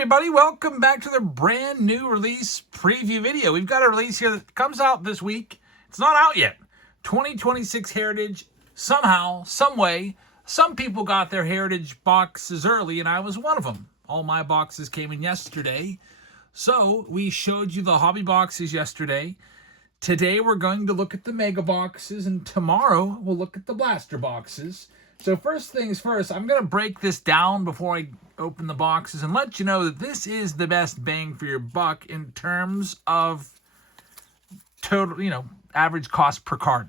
everybody, welcome back to the brand new release preview video. We've got a release here that comes out this week. It's not out yet. 2026 Heritage. Somehow, some way, some people got their Heritage boxes early, and I was one of them. All my boxes came in yesterday. So we showed you the hobby boxes yesterday. Today we're going to look at the mega boxes, and tomorrow we'll look at the blaster boxes. So first things first, I'm going to break this down before I open the boxes and let you know that this is the best bang for your buck in terms of total, average cost per card.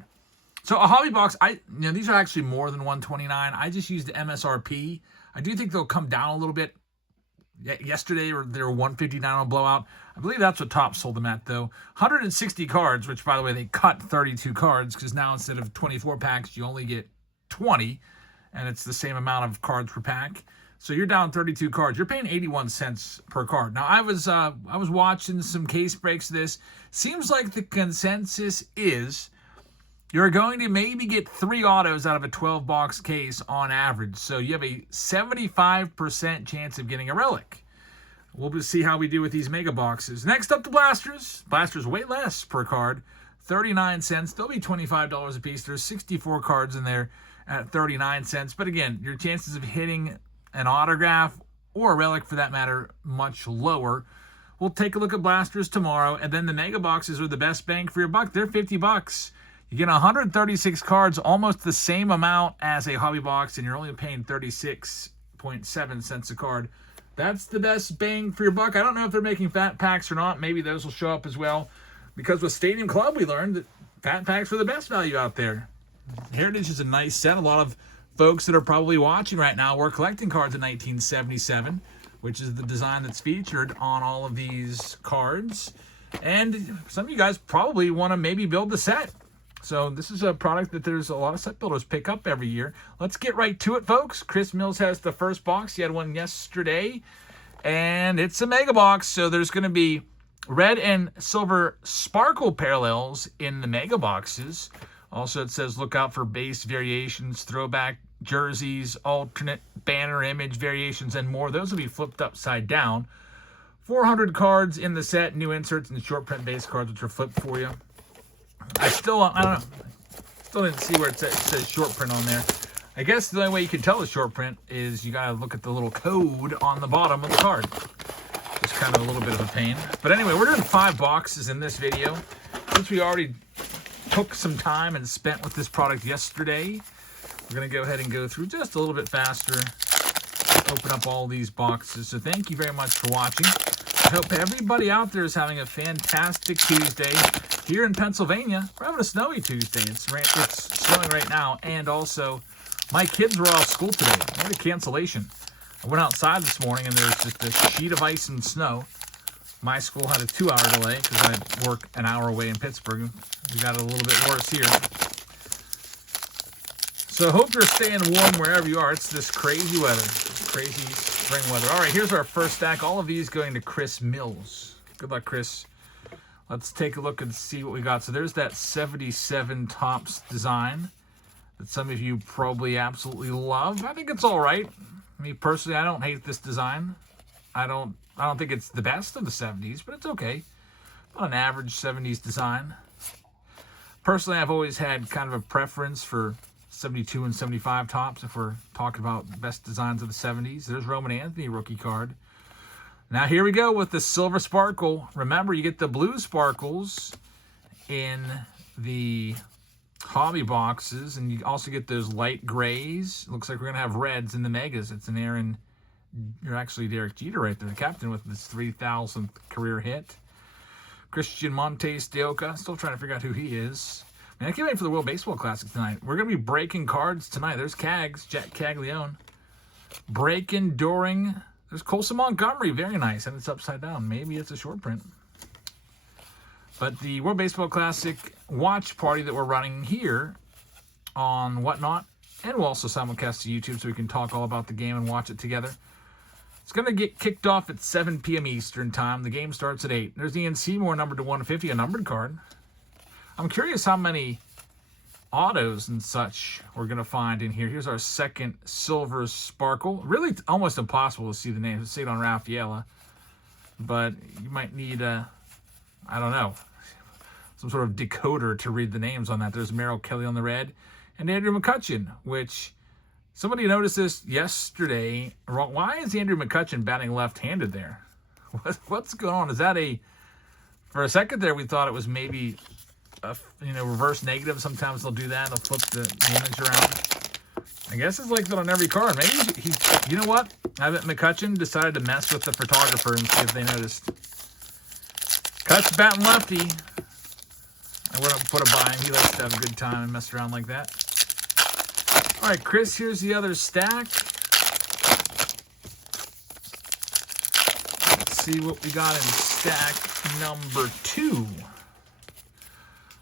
So a hobby box, these are actually more than $129. I just used the MSRP. I do think they'll come down a little bit. Yesterday, they were $159 on Blowout. I believe that's what Top sold them at, though. 160 cards, which, by the way, they cut 32 cards because now instead of 24 packs, you only get 20, and it's the same amount of cards per pack. So you're down 32 cards. You're paying 81 cents per card. Now, I was watching some case breaks of this. Seems like the consensus is you're going to maybe get 3 autos out of a 12-box case on average. So you have a 75% chance of getting a relic. We'll see how we do with these mega boxes. Next up, the blasters. Blasters way less per card, 39 cents. They'll be $25 a piece. There's 64 cards in there at 39 cents. But again, your chances of hitting an autograph or a relic for that matter, much lower. We'll take a look at blasters tomorrow. And then the mega boxes are the best bang for your buck. They're $50. You get 136 cards, almost the same amount as a hobby box, and you're only paying 36.7 cents a card. That's the best bang for your buck. I don't know if they're making fat packs or not. Maybe those will show up as well. Because with Stadium Club, we learned that fat packs were the best value out there. Heritage is a nice set. A lot of folks that are probably watching right now were collecting cards in 1977, which is the design that's featured on all of these cards. And some of you guys probably want to maybe build the set. So this is a product that there's a lot of set builders pick up every year. Let's get right to it, folks. Chris Mills has the first box. He had one yesterday, and it's a mega box. So there's going to be red and silver sparkle parallels in the mega boxes. Also, it says look out for base variations, throwback jerseys, alternate banner image variations, and more. Those will be flipped upside down. 400 cards in the set, new inserts and short print base cards, which are flipped for you. I don't know. Still didn't see where it says short print on there. I guess the only way you can tell the short print is you gotta look at the little code on the bottom of the card. It's kind of a little bit of a pain. But anyway, we're doing 5 boxes in this video. Since we already took some time and spent with this product yesterday, we're gonna go ahead and go through just a little bit faster. Open up all these boxes. So thank you very much for watching. I hope everybody out there is having a fantastic Tuesday. Here in Pennsylvania, we're having a snowy Tuesday. It's snowing right now, and also my kids were off school today. I had a cancellation. I went outside this morning, and there's just a sheet of ice and snow. My school had a 2-hour delay because I work an hour away in Pittsburgh. We got it a little bit worse here. So I hope you're staying warm wherever you are. It's this crazy weather, crazy spring weather. All right, here's our first stack. All of these going to Chris Mills. Good luck, Chris. Let's take a look and see what we got. So there's that 77 Topps design that some of you probably absolutely love. I think it's all right. Me personally, I don't hate this design. I don't think it's the best of the 70s, but it's okay. About an average 70s design. Personally, I've always had kind of a preference for 72 and 75 Topps if we're talking about the best designs of the 70s. There's Roman Anthony rookie card. Now here we go with the silver sparkle. Remember, you get the blue sparkles in the hobby boxes, and you also get those light grays. Looks like we're going to have reds in the megas. It's an Aaron, you're actually Derek Jeter right there, the captain with this 3,000th career hit. Christian Montes de Oca, still trying to figure out who he is. Man, I can't wait for the World Baseball Classic tonight. We're going to be breaking cards tonight. There's Cags, Jack Caglione. Breaking during... There's Colson Montgomery, very nice, and it's upside down. Maybe it's a short print. But the World Baseball Classic watch party that we're running here on Whatnot, and we'll also simulcast to YouTube so we can talk all about the game and watch it together. It's going to get kicked off at 7 p.m. Eastern time. The game starts at 8. There's Ian Seymour, numbered to 150, a numbered card. I'm curious how many autos and such we're going to find in here. Here's our second Silver Sparkle. Really almost impossible to see the names. See it on Rafaela. But you might need I don't know, some sort of decoder to read the names on that. There's Merrill Kelly on the red. And Andrew McCutchen, which somebody noticed this yesterday. Why is Andrew McCutchen batting left-handed there? What's going on? Is that for a second there, we thought it was maybe a reverse negative. Sometimes they'll do that. They'll flip the image around. I guess it's like that on every card. Maybe you know what? I bet McCutchen decided to mess with the photographer and see if they noticed. Cut's batting lefty. I wouldn't put a buy in. He likes to have a good time and mess around like that. All right, Chris, here's the other stack. Let's see what we got in stack number 2.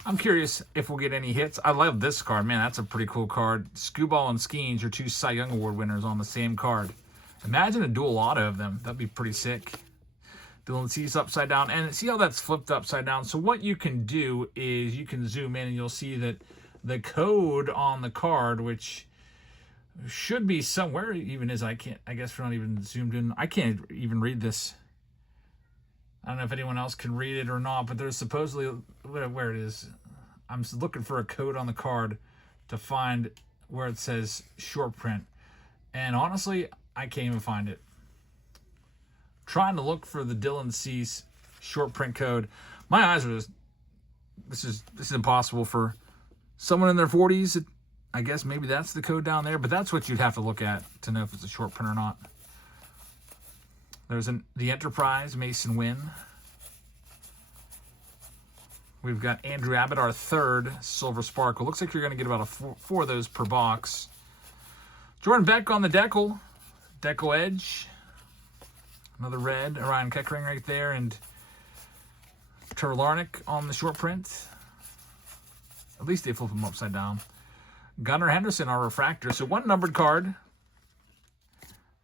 I'm curious if we'll get any hits. I love this card. Man, that's a pretty cool card. Skubal and Skeens are 2 Cy Young Award winners on the same card. Imagine a dual auto of them. That'd be pretty sick. Dylan Cease upside down. And see how that's flipped upside down? So what you can do is you can zoom in and you'll see that the code on the card, which should be somewhere, even as I guess we're not even zoomed in. I can't even read this. I don't know if anyone else can read it or not, but there's supposedly, where it is. I'm looking for a code on the card to find where it says short print. And honestly, I can't even find it. Trying to look for the Dylan Cease short print code. My eyes are just, this is impossible for someone in their 40s. I guess maybe that's the code down there, but that's what you'd have to look at to know if it's a short print or not. There's the Enterprise, Mason Wynn. We've got Andrew Abbott, our third Silver Sparkle. Looks like you're going to get about four of those per box. Jordan Beck on the Decal Edge. Another red, Orion Keckering right there, and Trevor Larnach on the short print. At least they flip them upside down. Gunnar Henderson, our refractor. So one numbered card.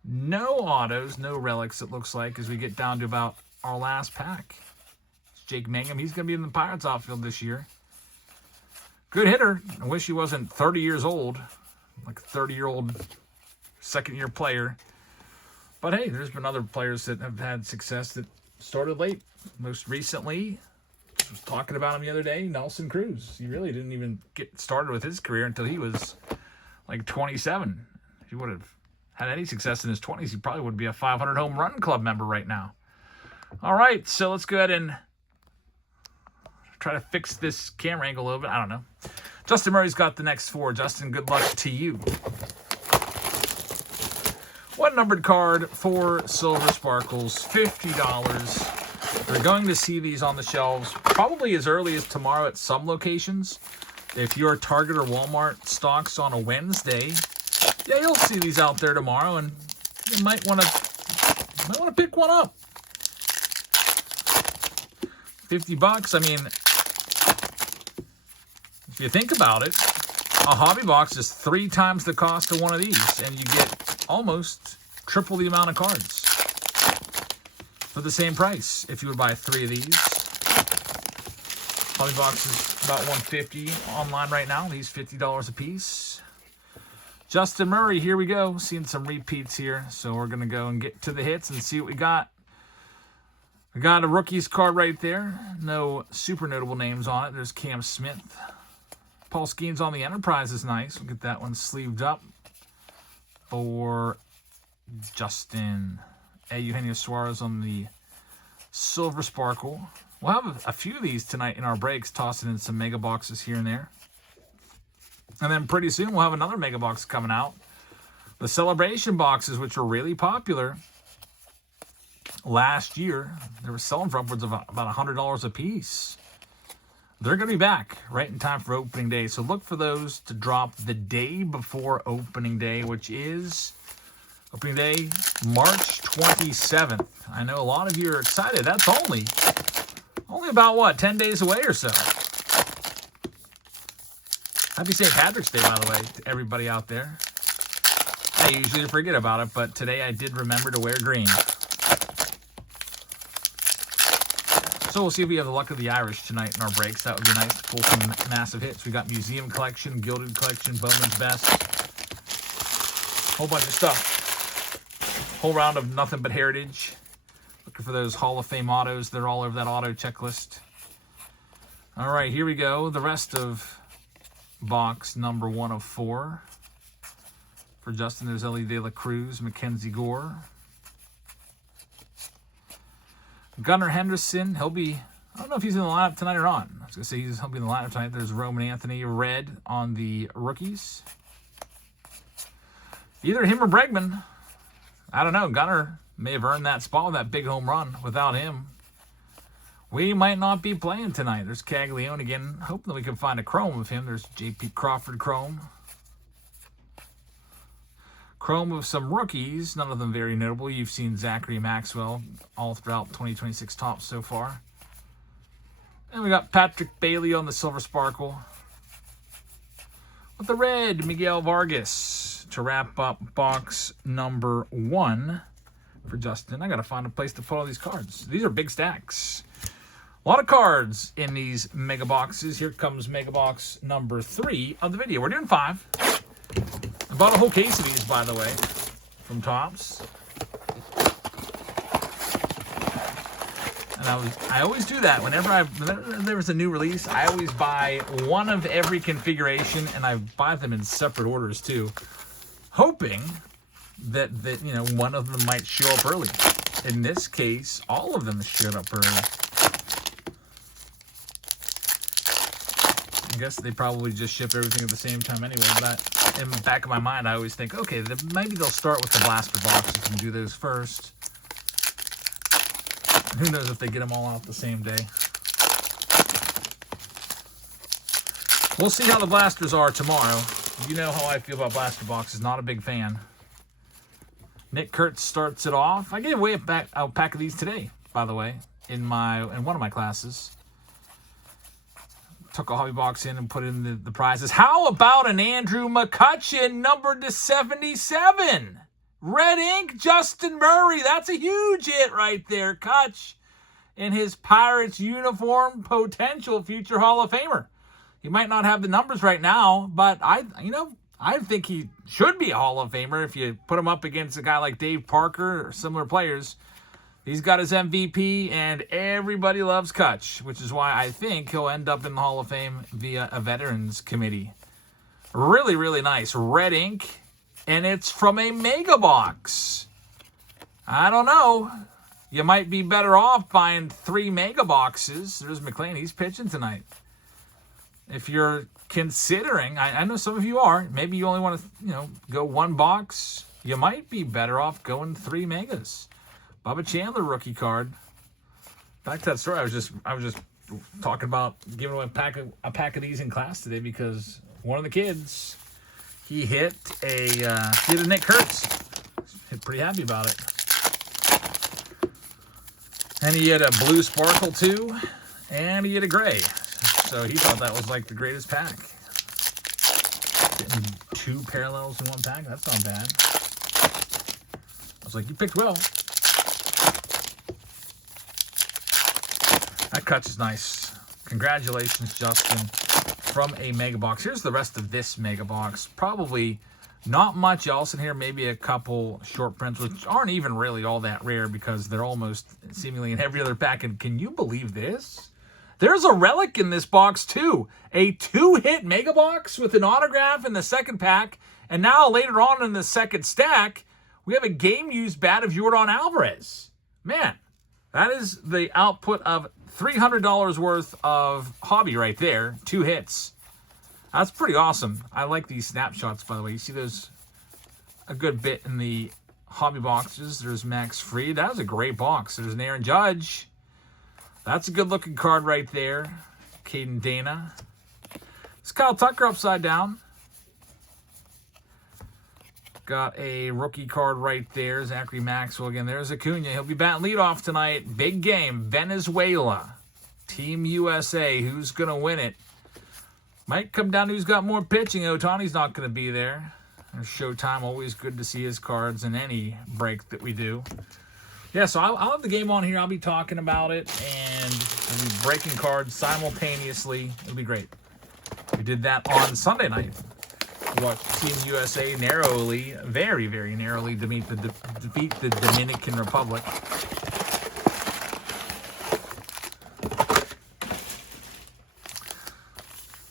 No autos, no relics, it looks like, as we get down to about our last pack. It's Jake Mangum. He's going to be in the Pirates outfield this year. Good hitter. I wish he wasn't 30 years old, like a 30-year-old second-year player. But hey, there's been other players that have had success that started late. Most recently, I was talking about him the other day, Nelson Cruz. He really didn't even get started with his career until he was like 27. If he would have had any success in his 20s, he probably would be a 500 home run club member right now. All right, so let's go ahead and try to fix this camera angle a little bit. I don't know. Justin Murray's got the next 4. Justin, good luck to you. One numbered card, 4 Silver Sparkles, $50. We're going to see these on the shelves probably as early as tomorrow at some locations. If your Target or Walmart stocks on a Wednesday, yeah, you'll see these out there tomorrow, and you might want to pick one up. $50. I mean, if you think about it, a hobby box is 3 times the cost of one of these, and you get almost triple the amount of cards for the same price if you would buy 3 of these. Hobby box is about $150 online right now. These $50 a piece. Justin Murray, here we go. Seeing some repeats here. So we're going to go and get to the hits and see what we got. We got a rookies card right there. No super notable names on it. There's Cam Smith. Paul Skeens on the Enterprise is nice. We'll get that one sleeved up for Justin. Eugenio Suarez on the Silver Sparkle. We'll have a few of these tonight in our breaks, tossing in some mega boxes here and there. And then pretty soon we'll have another mega box coming out. The celebration boxes, which were really popular last year, they were selling for upwards of about $100 a piece. They're going to be back right in time for opening day. So look for those to drop the day before opening day, which is opening day March 27th. I know a lot of you are excited. That's only about, what, 10 days away or so. Happy St. Patrick's Day, by the way, to everybody out there. I usually forget about it, but today I did remember to wear green. So we'll see if we have the luck of the Irish tonight in our breaks. That would be nice to pull some massive hits. We got Museum Collection, Gilded Collection, Bowman's Best. Whole bunch of stuff. Whole round of nothing but heritage. Looking for those Hall of Fame autos. They're all over that auto checklist. All right, here we go. The rest of box number 1 of 4. For Justin, there's Ellie De La Cruz, Mackenzie Gore. Gunnar Henderson, he'll be, I don't know if he's in the lineup tonight or not. I was going to say he'll be in the lineup tonight. There's Roman Anthony, red on the rookies. Either him or Bregman. I don't know. Gunnar may have earned that spot with that big home run. Without him, we might not be playing tonight. There's Caglione again. Hoping that we can find a chrome of him. There's J.P. Crawford chrome. Chrome of some rookies, none of them very notable. You've seen Zachary Maxwell all throughout 2026 tops so far. And we got Patrick Bailey on the Silver Sparkle. With the red, Miguel Vargas to wrap up box number 1 for Justin. I got to find a place to put all these cards. These are big stacks. A lot of cards in these mega boxes. Here comes mega box number 3 of the video. We're doing 5. I bought a whole case of these, by the way, from Topps. And I always do that. Whenever there was a new release, I always buy one of every configuration, and I buy them in separate orders too, hoping that you know, one of them might show up early. In this case, all of them showed up early. I guess they probably just ship everything at the same time anyway, but in the back of my mind, I always think, okay, maybe they'll start with the blaster boxes and do those first. Who knows if they get them all out the same day. We'll see how the blasters are tomorrow. You know how I feel about blaster boxes. Not a big fan. Nick Kurtz starts it off. I gave away a pack of these today, by the way, in one of my classes. Took a hobby box in and put in the prizes. How about an Andrew McCutchen numbered to 77? Red ink, Justin Murray. That's a huge hit right there. Kutch in his Pirates uniform, potential future Hall of Famer. He might not have the numbers right now, but I think he should be a Hall of Famer if you put him up against a guy like Dave Parker or similar players. He's got his MVP, and everybody loves Kutch, which is why I think he'll end up in the Hall of Fame via a Veterans Committee. Really, really nice. Red ink, and it's from a mega box. I don't know. You might be better off buying 3 mega boxes. There's McLean. He's pitching tonight. If you're considering, I know some of you are, maybe you only want to, go 1 box. You might be better off going 3 megas. Bubba Chandler rookie card. Back to that story. I was just talking about giving away a pack of these in class today because one of the kids, he hit a Nick Kurtz. He's pretty happy about it. And he had a blue sparkle too, and he had a gray. So he thought that was like the greatest pack. Getting 2 parallels in 1 pack. That's not bad. I was like, you picked well. That Kutch is nice. Congratulations, Justin, from a mega box. Here's the rest of this mega box. Probably not much else in here. Maybe a couple short prints, which aren't even really all that rare because they're almost seemingly in every other pack. And can you believe this? There's a relic in this box, too. A 2-hit mega box with an autograph in the second pack. And now, later on in the second stack, we have a game-used bat of Yordan Alvarez. Man, that is the output of $300 worth of hobby right there. 2 hits. That's pretty awesome. I like these snapshots, by the way. You see those a good bit in the hobby boxes. There's Max Fried. That was a great box. There's an Aaron Judge. That's a good-looking card right there. Caden Dana. It's Kyle Tucker upside down. Got a rookie card right there. Zachary Maxwell again. There's Acuna. He'll be batting leadoff tonight. Big game. Venezuela. Team USA. Who's going to win it? Might come down to who's got more pitching. Ohtani's not going to be there. There's Showtime. Always good to see his cards in any break that we do. Yeah, so I'll have the game on here. I'll be talking about it. And We'll be breaking cards simultaneously. It'll be great. We did that on Sunday night. We watched Team USA narrowly, very, very narrowly, defeat the Dominican Republic.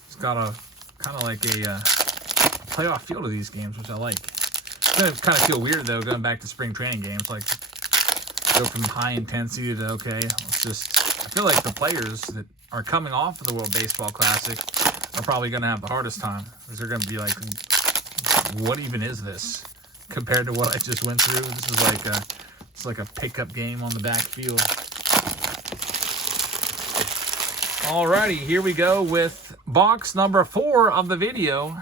It's got a kind of like a playoff feel to these games, which I like. It's going to kind of feel weird, though, going back to spring training games. Like, go from high intensity to, okay, let's just... I feel like the players that are coming off of the World Baseball Classic are probably going to have the hardest time. Because they're going to be like, what even is this? Compared to what I just went through. This is like it's like a pickup game on the backfield. Alrighty, here we go with box number 4 of the video.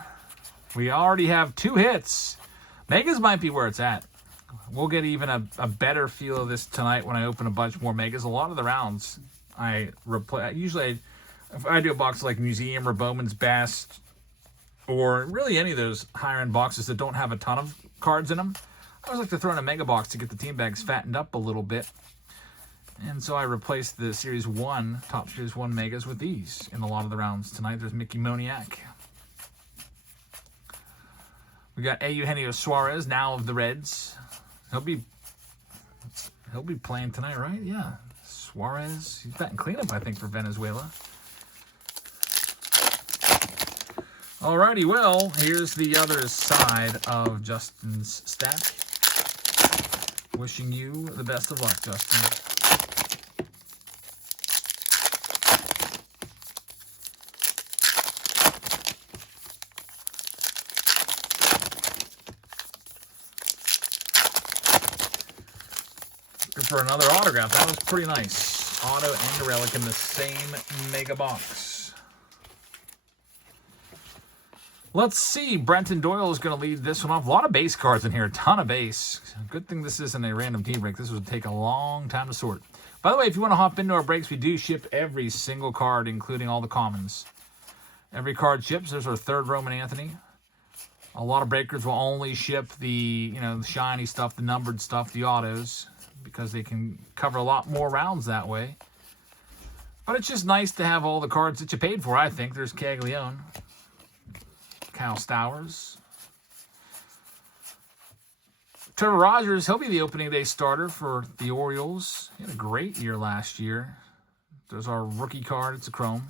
We already have 2 hits. Megas might be where it's at. We'll get even a better feel of this tonight when I open a bunch more Megas. A lot of the rounds I replay. Usually, if I do a box like Museum or Bowman's Best, or really any of those higher-end boxes that don't have a ton of cards in them, I always like to throw in a Mega box to get the team bags fattened up a little bit. And so I replaced the Series 1, Top Series 1 Megas with these in a lot of the rounds tonight. There's Mickey Moniak. We got Eugenio Suarez, now of the Reds. He'll be playing tonight, right? Yeah. Suarez. He's batting cleanup, I think, for Venezuela. Alrighty, well, here's the other side of Justin's stack. Wishing you the best of luck, Justin. For another autograph. That was pretty nice. Auto and a relic in the same Mega box. Let's see. Brenton Doyle is going to lead this one off. A lot of base cards in here. A ton of base. Good thing this isn't a random team break. This would take a long time to sort. By the way, if you want to hop into our breaks, we do ship every single card, including all the commons. Every card ships. There's our 3rd Roman Anthony. A lot of breakers will only ship the, the shiny stuff, the numbered stuff, the autos, because they can cover a lot more rounds that way. But it's just nice to have all the cards that you paid for, I think. There's Caglione. Kyle Stowers. Trevor Rogers, he'll be the opening day starter for the Orioles. He had a great year last year. There's our rookie card. It's a chrome.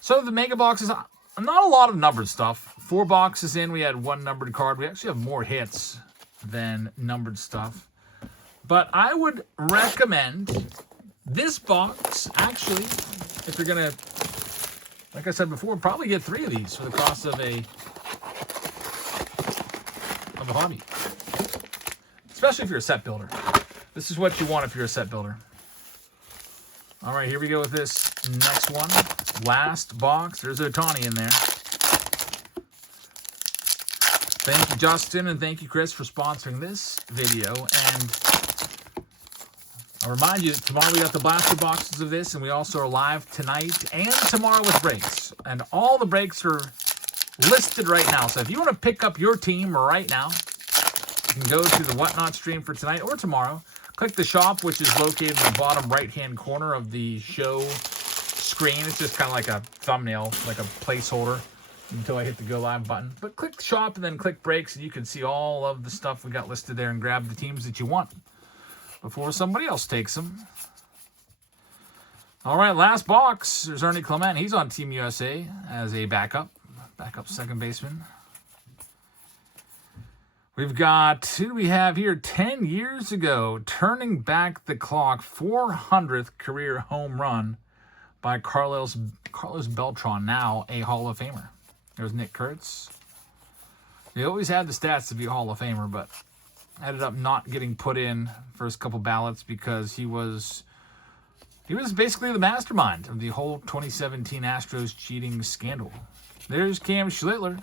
So the Mega boxes, not a lot of numbered stuff. 4 boxes in, we had 1 numbered card. We actually have more hits than numbered stuff. But I would recommend this box, actually, if you're going to, like I said before, probably get 3 of these for the cost of a hobby. Especially if you're a set builder. This is what you want if you're a set builder. All right, here we go with this next one. Last box. There's Ohtani in there. Thank you, Justin, and thank you, Chris, for sponsoring this video. And I'll remind you that tomorrow we got the blaster boxes of this, and we also are live tonight and tomorrow with breaks. And all the breaks are listed right now. So if you want to pick up your team right now, you can go to the Whatnot stream for tonight or tomorrow. Click the shop, which is located in the bottom right-hand corner of the show screen. It's just kind of like a thumbnail, like a placeholder until I hit the go live button. But click shop and then click breaks, and you can see all of the stuff we got listed there and grab the teams that you want before somebody else takes them. All right, last box. There's Ernie Clement. He's on Team USA as a backup second baseman. We've got, who do we have here? 10 years ago, turning back the clock, 400th career home run by Carlos Beltran, now a Hall of Famer. There's Nick Kurtz. He always had the stats to be a Hall of Famer, but ended up not getting put in first couple ballots because he was basically the mastermind of the whole 2017 Astros cheating scandal. There's Cam Schlittler.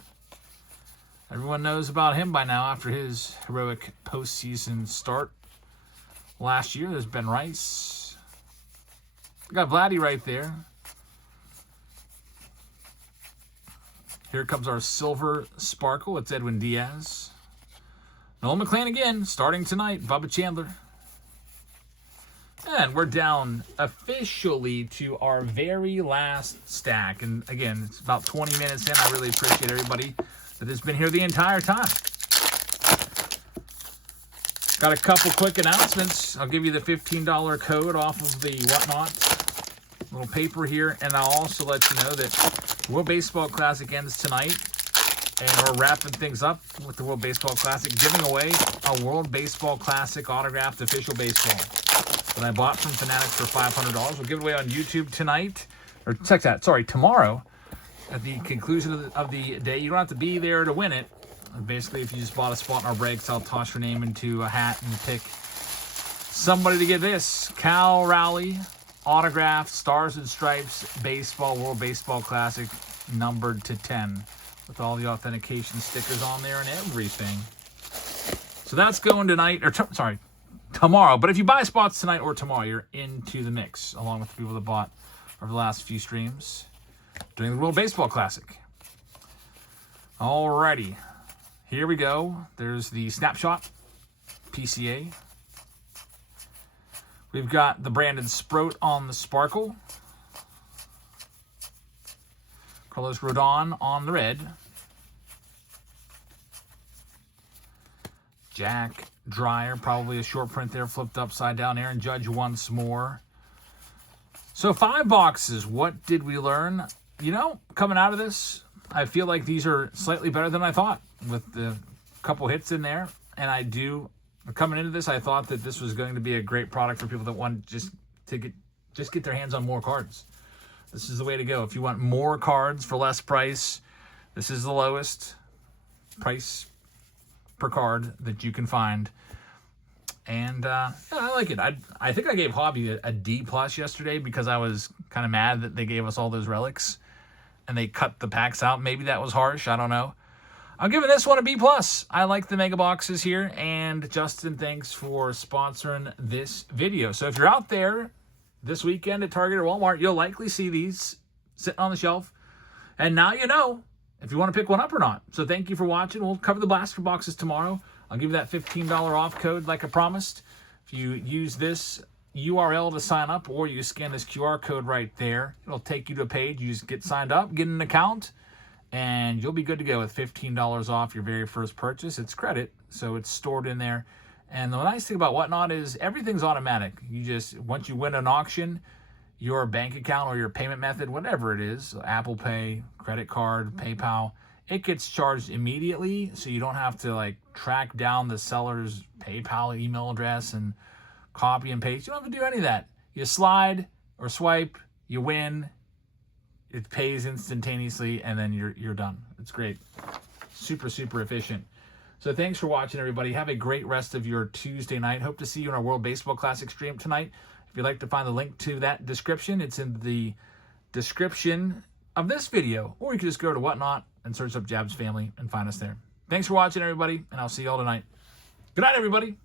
Everyone knows about him by now after his heroic postseason start last year. There's Ben Rice. We got Vladdy right there. Here comes our silver sparkle. It's Edwin Diaz. Nolan McClain again, starting tonight. Bubba Chandler. And we're down officially to our very last stack. And again, it's about 20 minutes in. I really appreciate everybody that has been here the entire time. Got a couple quick announcements. I'll give you the $15 code off of the Whatnot little paper here. And I'll also let you know that World Baseball Classic ends tonight. And we're wrapping things up with the World Baseball Classic, giving away a World Baseball Classic autographed official baseball that I bought from Fanatics for $500. We'll give it away on YouTube tonight, or check that, sorry, tomorrow at the conclusion of the day. You don't have to be there to win it. Basically, if you just bought a spot in our breaks, I'll toss your name into a hat and pick somebody to get this Cal Raleigh autographed Stars and Stripes baseball, World Baseball Classic, numbered to 10. With all the authentication stickers on there and everything. So that's going tonight, or tomorrow. But if you buy spots tonight or tomorrow, you're into the mix, along with the people that bought over the last few streams during the World Baseball Classic. Alrighty, here we go. There's the snapshot PCA. We've got the Brandon Sproat on the Sparkle. Carlos Rodon on the red. Jack Dreyer, probably a short print there, flipped upside down. Aaron Judge once more. So 5 boxes. What did we learn? You know, coming out of this, I feel like these are slightly better than I thought with the couple hits in there. And coming into this, I thought that this was going to be a great product for people that want just get their hands on more cards. This is the way to go. If you want more cards for less price, this is the lowest price per card that you can find. And yeah, I like it. I think I gave Hobby a D+ yesterday because I was kind of mad that they gave us all those relics and they cut the packs out. Maybe that was harsh. I don't know. I'm giving this one a B+. I like the mega boxes here. And Justin, thanks for sponsoring this video. So if you're out there this weekend at Target or Walmart, you'll likely see these sitting on the shelf. And now you know if you want to pick one up or not. So thank you for watching. We'll cover the blaster boxes tomorrow. I'll give you that $15 off code like I promised. If you use this URL to sign up or you scan this QR code right there, it'll take you to a page. You just get signed up, get an account, and you'll be good to go with $15 off your very first purchase. It's credit, so it's stored in there. And the nice thing about Whatnot is everything's automatic. You just, once you win an auction, your bank account or your payment method, whatever it is, Apple Pay, credit card, PayPal, it gets charged immediately, so you don't have to like track down the seller's PayPal email address and copy and paste. You don't have to do any of that. You slide or swipe, you win, it pays instantaneously, and then you're done. It's great. Super, super efficient. So thanks for watching, everybody. Have a great rest of your Tuesday night. Hope to see you in our World Baseball Classic stream tonight. If you'd like to find the link to that description, it's in the description of this video. Or you can just go to Whatnot and search up Jabs Family and find us there. Thanks for watching, everybody, and I'll see you all tonight. Good night, everybody.